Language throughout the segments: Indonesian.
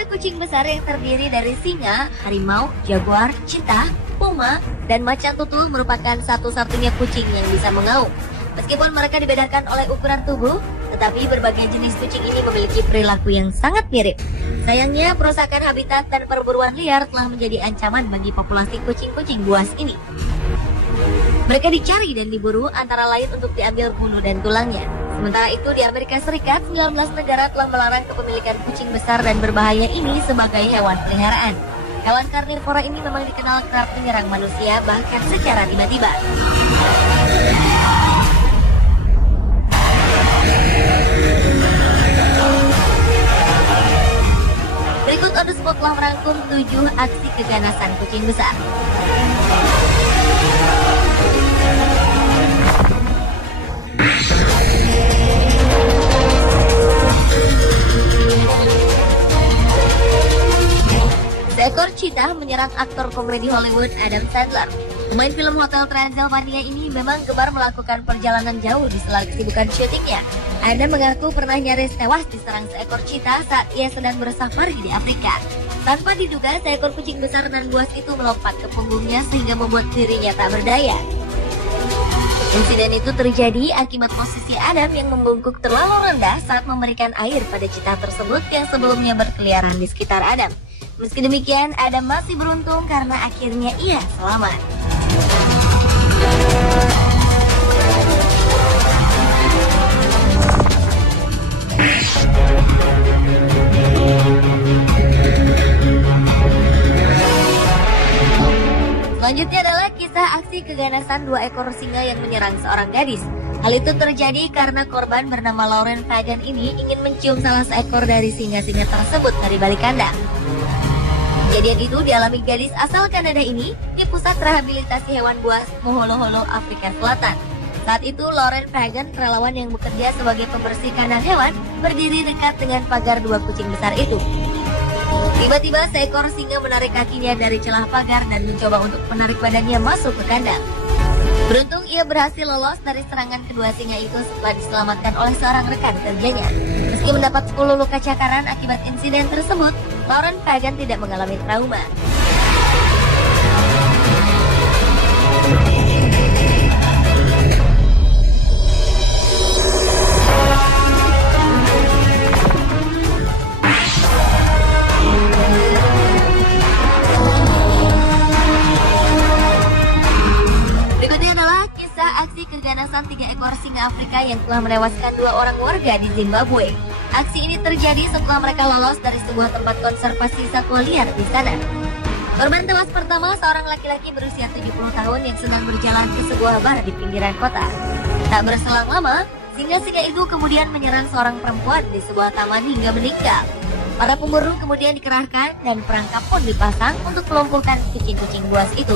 Keluarga kucing besar yang terdiri dari singa, harimau, jaguar, cheetah, puma, dan macan tutul merupakan satu-satunya kucing yang bisa mengaum. Meskipun mereka dibedakan oleh ukuran tubuh, tetapi berbagai jenis kucing ini memiliki perilaku yang sangat mirip. Sayangnya, perusakan habitat dan perburuan liar telah menjadi ancaman bagi populasi kucing-kucing buas ini. Mereka dicari dan diburu antara lain untuk diambil bulu dan tulangnya. Sementara itu di Amerika Serikat, 19 negara telah melarang kepemilikan kucing besar dan berbahaya ini sebagai hewan peliharaan. Hewan karnivora ini memang dikenal kerap menyerang manusia bahkan secara tiba-tiba. Berikut On The Spot telah merangkum 7 aksi keganasan kucing besar. Seekor cheetah menyerang aktor komedi Hollywood Adam Sandler. Pemain film Hotel Transylvania ini memang gemar melakukan perjalanan jauh di sela kesibukan syutingnya. Adam mengaku pernah nyaris tewas diserang seekor cheetah saat ia sedang bersafari di Afrika. Tanpa diduga, seekor kucing besar dan buas itu melompat ke punggungnya sehingga membuat dirinya tak berdaya. Insiden itu terjadi akibat posisi Adam yang membungkuk terlalu rendah saat memberikan air pada cheetah tersebut yang sebelumnya berkeliaran di sekitar Adam. Meski demikian, Adam masih beruntung karena akhirnya ia selamat. Selanjutnya adalah kisah aksi keganasan 2 ekor singa yang menyerang seorang gadis. Hal itu terjadi karena korban bernama Lauren Fagan ini ingin mencium salah seekor dari singa-singa tersebut dari balik kandang. Kejadian itu dialami gadis asal Kanada ini di pusat rehabilitasi hewan buas Moholoholo, Afrika Selatan. Saat itu Lauren Fagan, relawan yang bekerja sebagai pembersih kandang hewan, berdiri dekat dengan pagar 2 kucing besar itu. Tiba-tiba seekor singa menarik kakinya dari celah pagar dan mencoba untuk menarik badannya masuk ke kandang. Beruntung ia berhasil lolos dari serangan kedua singa itu setelah diselamatkan oleh seorang rekan kerjanya. Meski mendapat 10 luka cakaran akibat insiden tersebut, Lauren Fagan tidak mengalami trauma. Berikutnya adalah kisah aksi keganasan 3 ekor singa Afrika yang telah menewaskan 2 orang warga di Zimbabwe. Aksi ini terjadi setelah mereka lolos dari sebuah tempat konservasi satwa liar di sana. Korban tewas pertama seorang laki-laki berusia 70 tahun yang sedang berjalan ke sebuah bar di pinggiran kota. Tak berselang lama, singa-singa itu kemudian menyerang seorang perempuan di sebuah taman hingga meninggal. Para pemburu kemudian dikerahkan dan perangkap pun dipasang untuk melumpuhkan kucing-kucing buas itu.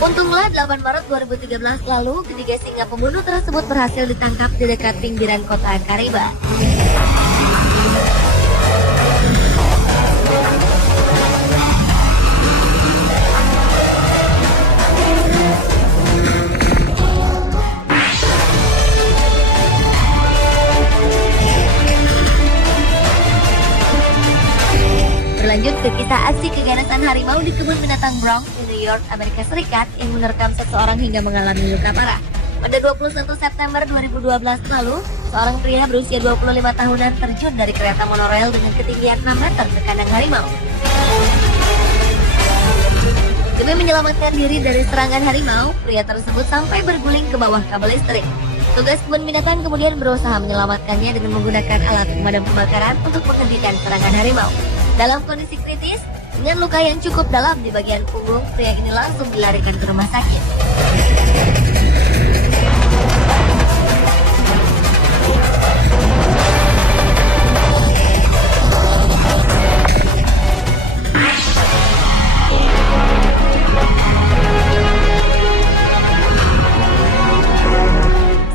Untunglah 8 Maret 2013 lalu, ketiga singa pembunuh tersebut berhasil ditangkap di dekat pinggiran kota Kariba. Berlanjut ke kisah aksi keganasan harimau di kebun binatang Bronx di New York, Amerika Serikat yang menerkam seseorang hingga mengalami luka parah. Pada 21 September 2012 lalu, seorang pria berusia 25 tahunan terjun dari kereta monorail dengan ketinggian 6 meter ke kandang harimau. Demi menyelamatkan diri dari serangan harimau, pria tersebut sampai berguling ke bawah kabel listrik. Tugas kebun binatang kemudian berusaha menyelamatkannya dengan menggunakan alat pemadam kebakaran untuk menghentikan serangan harimau. Dalam kondisi kritis, dengan luka yang cukup dalam di bagian punggung, pria ini langsung dilarikan ke rumah sakit.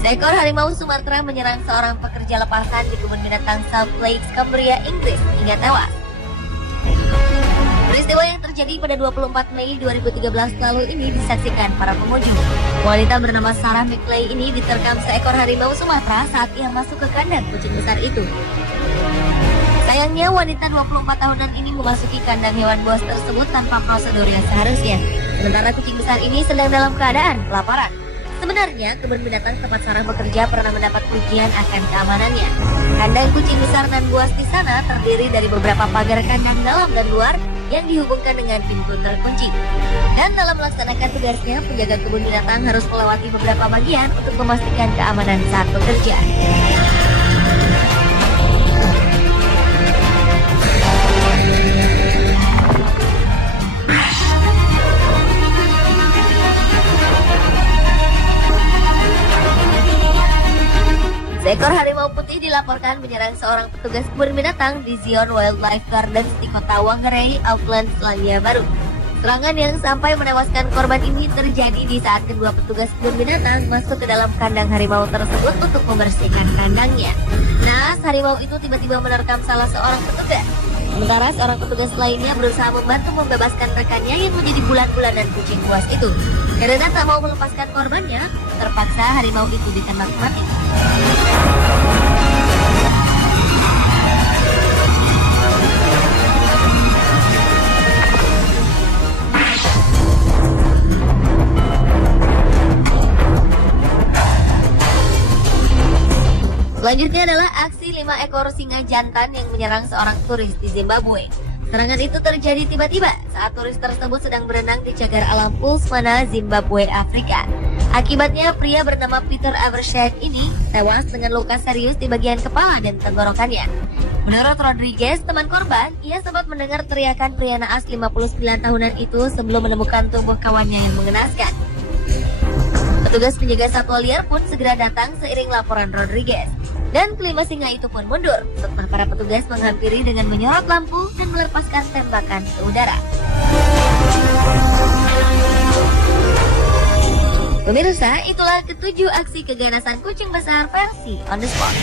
Seekor harimau Sumatera menyerang seorang pekerja lepasan di kebun binatang South Lakes, Cumbria, Inggris hingga tewas. Peristiwa yang terjadi pada 24 Mei 2013 lalu ini disaksikan para pengunjung. Wanita bernama Sarah McLeay ini diterkam seekor harimau Sumatera saat ia masuk ke kandang kucing besar itu. Sayangnya wanita 24 tahunan ini memasuki kandang hewan buas tersebut tanpa prosedur yang seharusnya. Sementara kucing besar ini sedang dalam keadaan kelaparan. Sebenarnya, kebun binatang tempat Sarah bekerja pernah mendapat ujian akan keamanannya. Kandang kucing besar dan buas di sana terdiri dari beberapa pagar kandang dalam dan luar yang dihubungkan dengan pintu terkunci. Dan dalam melaksanakan tugasnya, penjaga kebun binatang harus melewati beberapa bagian untuk memastikan keamanan saat bekerja. Seekor harimau putih dilaporkan menyerang seorang petugas kebun binatang di Zion Wildlife Gardens di kota Whangarei, Auckland, Selandia Baru. Serangan yang sampai menewaskan korban ini terjadi di saat kedua petugas kebun binatang masuk ke dalam kandang harimau tersebut untuk membersihkan kandangnya. Nah, harimau itu tiba-tiba menerkam salah seorang petugas. Sementara seorang petugas lainnya berusaha membantu membebaskan rekannya yang menjadi bulan-bulanan kucing buas itu. Karena tak mau melepaskan korbannya, terpaksa harimau itu ditembak mati. Selanjutnya adalah aksi 5 ekor singa jantan yang menyerang seorang turis di Zimbabwe. Serangan itu terjadi tiba-tiba saat turis tersebut sedang berenang di cagar alam Pulsmana, Zimbabwe, Afrika. Akibatnya, pria bernama Peter Evershed ini tewas dengan luka serius di bagian kepala dan tenggorokannya. Menurut Rodriguez, teman korban, ia sempat mendengar teriakan pria naas 59 tahunan itu sebelum menemukan tubuh kawannya yang mengenaskan. Petugas penjaga satwa liar pun segera datang seiring laporan Rodriguez. Dan kelima singa itu pun mundur setelah para petugas menghampiri dengan menyorot lampu dan melepaskan tembakan ke udara. Pemirsa, itulah ketujuh aksi keganasan kucing besar versi On The Spot.